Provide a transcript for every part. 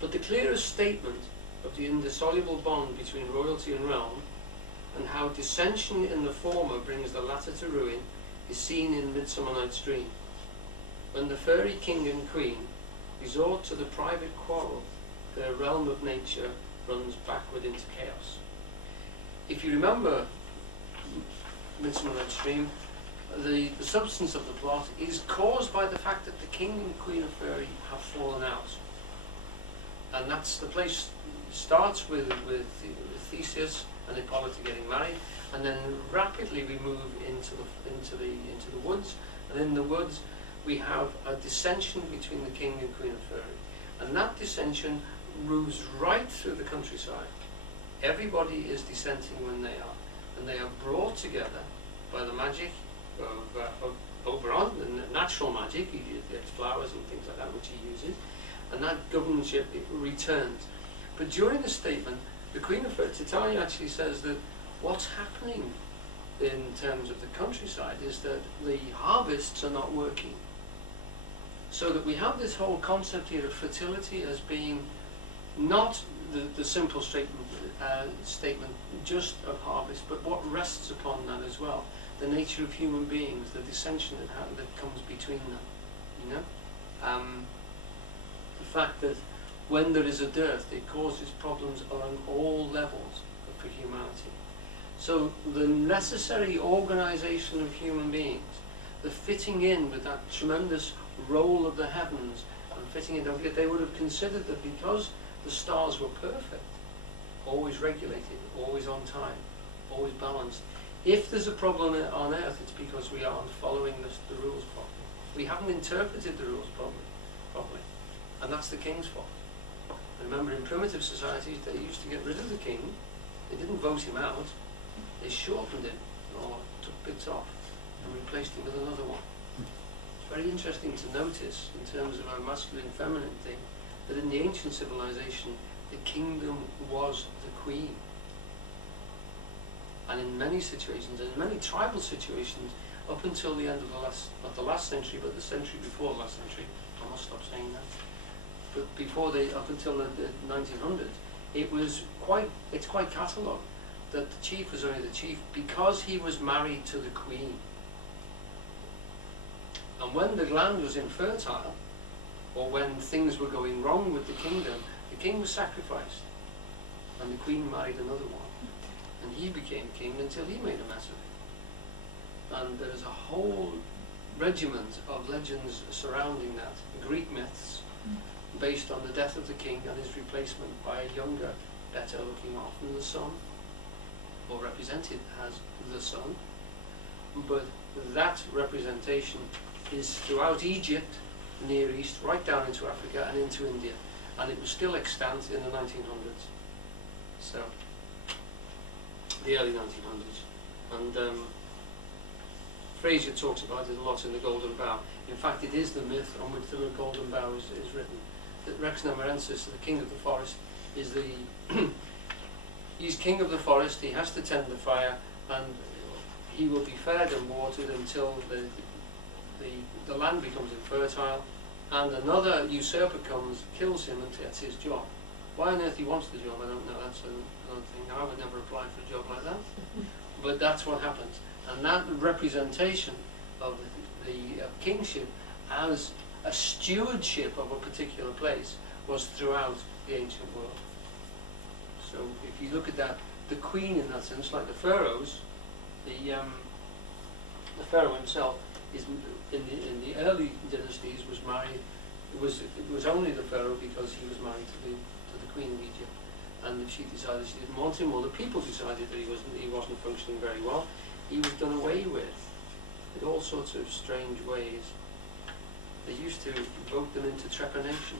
But the clearest statement of the indissoluble bond between royalty and realm, and how dissension in the former brings the latter to ruin, is seen in Midsummer Night's Dream, when the fairy king and queen resort to the private quarrel. Their realm of nature runs backward into chaos. If you remember Midsummer Night's Dream, the substance of the plot is caused by the fact that the king and queen of fairy have fallen out. And that's the place. Starts with Theseus and Hippolyta getting married, and then rapidly we move into the woods, and in the woods we have a dissension between the king and queen of fairy, and that dissension moves right through the countryside. Everybody is dissenting when they are, and they are brought together by the magic of Oberon, the natural magic. He gets flowers and things like that which he uses, and that governorship returns. But during the statement, the Queen of Titania actually says that what's happening in terms of the countryside is that the harvests are not working. So that we have this whole concept here of fertility as being not the simple statement just of harvest, but what rests upon that as well. The nature of human beings, the dissension that comes between them, you know? The fact that when there is a dearth, it causes problems along all levels for humanity. So the necessary organization of human beings, the fitting in with that tremendous role of the heavens, and fitting in, they would have considered that because the stars were perfect, always regulated, always on time, always balanced. If there's a problem on Earth, it's because we aren't following the rules properly. We haven't interpreted the rules properly. And that's the king's fault. Remember, in primitive societies, they used to get rid of the king. They didn't vote him out. They shortened him, or took bits off, and replaced him with another one. It's very interesting to notice, in terms of our masculine-feminine thing, that in the ancient civilization, the kingdom was the queen. And in many situations, and in many tribal situations, up until the end of the last, not the last century, but the century before the last century, I must stop saying that. But before up until the 1900s, it's quite catalogued that the chief was only the chief because he was married to the queen. And when the land was infertile, or when things were going wrong with the kingdom, the king was sacrificed, and the queen married another one, and he became king until he made a mess of it. And there's a whole regiment of legends surrounding that, Greek myths, based on the death of the king and his replacement by a younger, better looking, often the son, or represented as the son. But that representation is throughout Egypt, Near East, right down into Africa and into India, and it was still extant in the 1900s. So, the early 1900s. And Fraser talks about it a lot in The Golden Bough. In fact, it is the myth on which the Golden Bough is written. That Rex Nemorensis, the king of the forest, is he's king of the forest. He has to tend the fire, and he will be fed and watered until the land becomes infertile, and another usurper comes, kills him, and gets his job. Why on earth he wants the job, I don't know. That's another thing. I would never apply for a job like that. But that's what happens. And that representation of the kingship as a stewardship of a particular place was throughout the ancient world. So if you look at that, the queen in that sense, like the pharaohs, the pharaoh himself is in the early dynasties was married. It was only the pharaoh because he was married to the queen of Egypt, and if she decided she didn't want him, or the people decided that he wasn't functioning very well, he was done away with in all sorts of strange ways. They used to vote them into trepanation.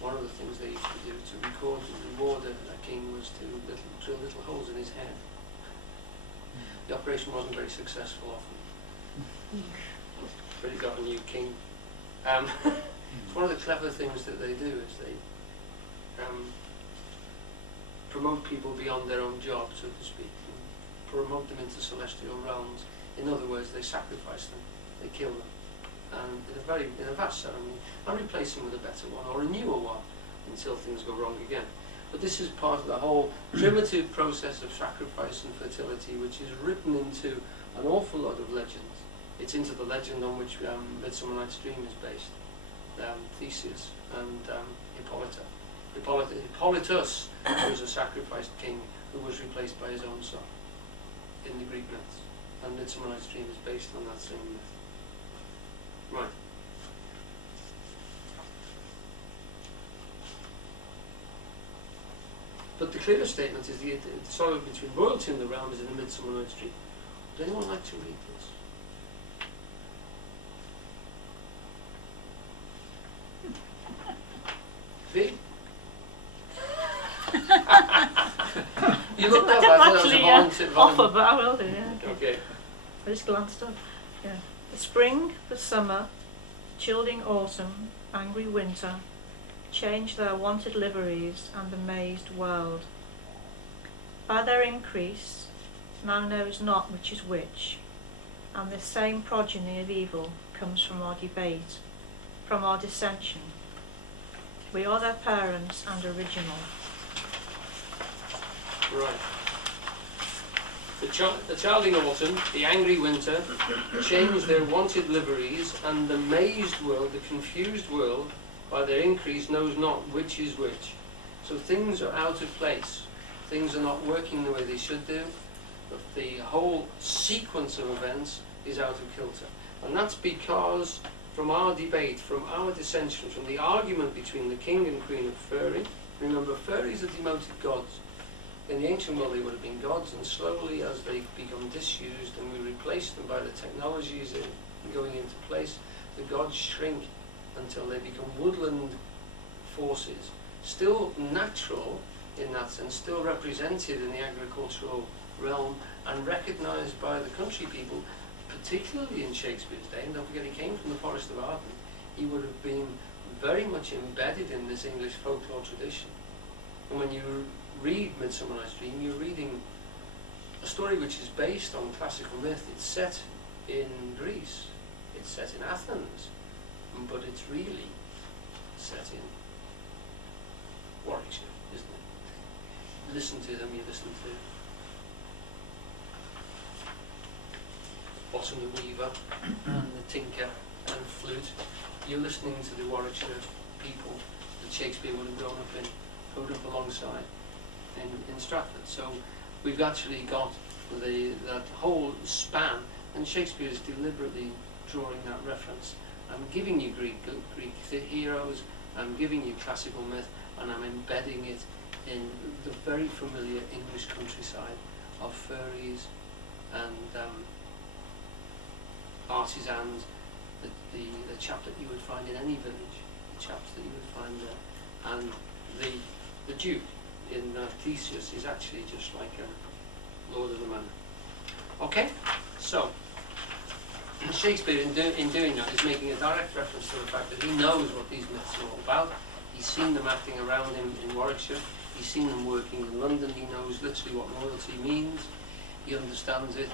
One of the things they used to do to record and reward a king was to drill little holes in his head. The operation wasn't very successful often, but he got a new king. It's one of the clever things that they do is they promote people beyond their own job, so to speak, and promote them into celestial realms. In other words, they sacrifice them, they kill them, and in a vast ceremony, and replace them with a better one or a newer one, until things go wrong again. But this is part of the whole primitive process of sacrifice and fertility, which is written into an awful lot of legends. It's into the legend on which Midsummer Night's Dream is based. Theseus and Hippolytus was a sacrificed king who was replaced by his own son in the Greek myths. And Midsummer Night's Dream is based on that same myth. Right. But the clearest statement is the dialogue between royalty and the realm is in the Midsummer Night's Dream. Would anyone like to read this? V? You looked up, I thought actually, that was a volunteer. offer, but I will do, yeah. Okay. I just glanced up. Yeah. The spring, the summer, chilling autumn, angry winter, change their wonted liveries and amazed world. By their increase, now knows not which is which, and this same progeny of evil comes from our debate, from our dissension. We are their parents and original. Right. The childing autumn, the angry winter, change their wonted liveries, and the mazed world, the confused world, by their increase knows not which is which. So things are out of place. Things are not working the way they should do. The whole sequence of events is out of kilter. And that's because from our debate, from our dissension, from the argument between the king and queen of Faerie, remember, fairies are demoted gods. In the ancient world they would have been gods, and slowly as they become disused and we replace them by the technologies going into place, the gods shrink until they become woodland forces, still natural in that sense, still represented in the agricultural realm and recognised by the country people, particularly in Shakespeare's day. And don't forget, he came from the Forest of Arden. He would have been very much embedded in this English folklore tradition. And when you read Midsummer Night's Dream, you're reading a story which is based on classical myth. It's set in Greece, it's set in Athens, but it's really set in Warwickshire, isn't it? Listen to them, you listen to Bottom the Weaver and the Tinker and Flute. You're listening to the Warwickshire people that Shakespeare would have grown up in, grown up alongside in Stratford. So we've actually got that whole span, and Shakespeare is deliberately drawing that reference. I'm giving you Greek heroes, I'm giving you classical myth, and I'm embedding it in the very familiar English countryside of fairies and artisans, the chap that you would find in any village, the chaps that you would find there, and the Duke in Theseus is actually just like a Lord of the Manor. Okay, so Shakespeare in doing that is making a direct reference to the fact that he knows what these myths are all about. He's seen them acting around him in Warwickshire. He's seen them working in London. He knows literally what royalty means. He understands it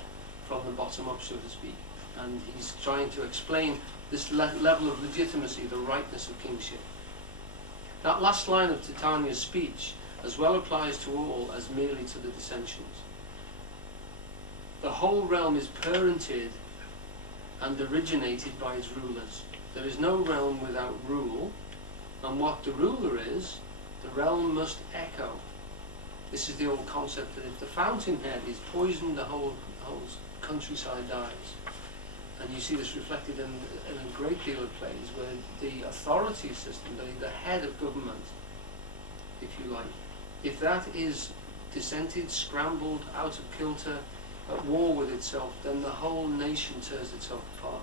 from the bottom up, so to speak. And he's trying to explain this level of legitimacy, the rightness of kingship. That last line of Titania's speech as well applies to all as merely to the dissensions. The whole realm is parented and originated by its rulers. There is no realm without rule, and what the ruler is, the realm must echo. This is the old concept that if the fountainhead is poisoned, the whole countryside dies. And you see this reflected in a great deal of plays where the authority system, the head of government, if you like, if that is dissented, scrambled, out of kilter, at war with itself, then the whole nation tears itself apart.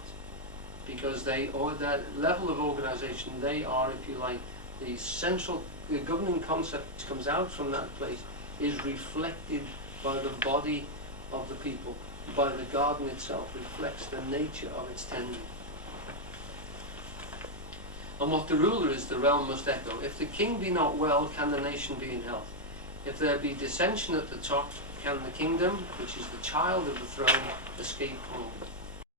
Because that level of organisation, they are, if you like, the governing concept which comes out from that place is reflected by the body of the people, by the garden itself, reflects the nature of its tending. And what the ruler is, the realm must echo. If the king be not well, can the nation be in health? If there be dissension at the top, can the kingdom, which is the child of the throne, escape harm?